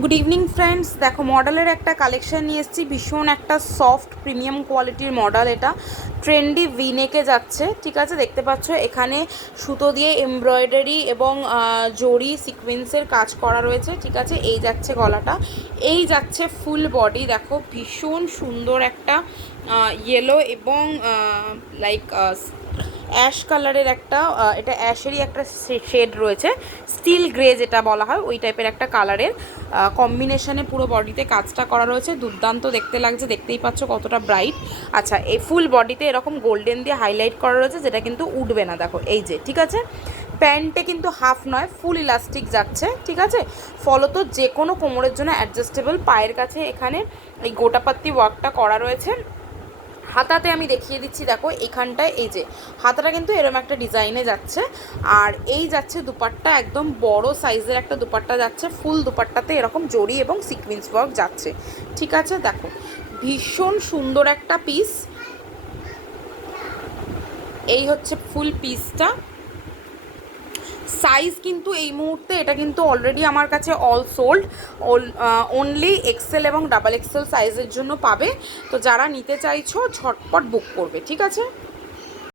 Good evening friends, দেখো মডেলের একটা কালেকশন নিয়ে এসেছি। ভীষণ একটা সফট প্রিমিয়াম কোয়ালিটির মডেল। এটা ট্রেন্ডি ভিনেকে যাচ্ছে, ঠিক আছে। দেখতে পাচ্ছ এখানে সুতো দিয়ে এমব্রয়ডারি এবং জরি সিকোয়েন্সের কাজ করা রয়েছে, ঠিক আছে। এই যাচ্ছে গলাটা, এই যাচ্ছে ফুল বডি। দেখো ভীষণ সুন্দর একটা ইয়েলো এবং লাইক অ্যাশ কালারের একটা এটা অ্যাশেরই একটা শেড রয়েছে, স্টিল গ্রে যেটা বলা হয় ওই টাইপের একটা কালারের কম্বিনেশনে পুরো বডিতে কাজটা করা রয়েছে। দুর্দান্ত দেখতে লাগছে, দেখতেই পাচ্ছ কতটা ব্রাইট। আচ্ছা, এই ফুল বডিতে এরকম গোল্ডেন দিয়ে হাইলাইট করা রয়েছে, যেটা কিন্তু উঠবে না। দেখো এই যে, ঠিক আছে। প্যান্টে কিন্তু হাফ নয়, ফুল ইলাস্টিক যাচ্ছে, ঠিক আছে। ফলত যে কোনো কোমরের জন্য অ্যাডজাস্টেবল। পায়ের কাছে এখানে এই গোটাপাত্তি ওয়ার্কটা করা রয়েছে। হাতাতে আমি দেখিয়ে দিচ্ছি, দেখো এইখানটায় এই যে হাতাটা কিন্তু এরকম একটা ডিজাইনে যাচ্ছে। আর এই যাচ্ছে দুপাট্টা, একদম বড় সাইজের একটা দুপাট্টা যাচ্ছে। ফুল দুপাট্টাতে এরকম জরি এবং সিকোয়েন্স ওয়ার্ক যাচ্ছে, ঠিক আছে। দেখো ভীষণ সুন্দর একটা পিস। এই হচ্ছে ফুল পিসটা। সাইজ কিন্তু এই মুহূর্তে এটা কিন্তু অলরেডি আমার কাছে অল সোল্ড। অনলি এক্সেল এবং ডাবল এক্সেল সাইজের জন্য পাবে। তো যারা নিতে চাইছো ঝটপট বুক করবে, ঠিক আছে।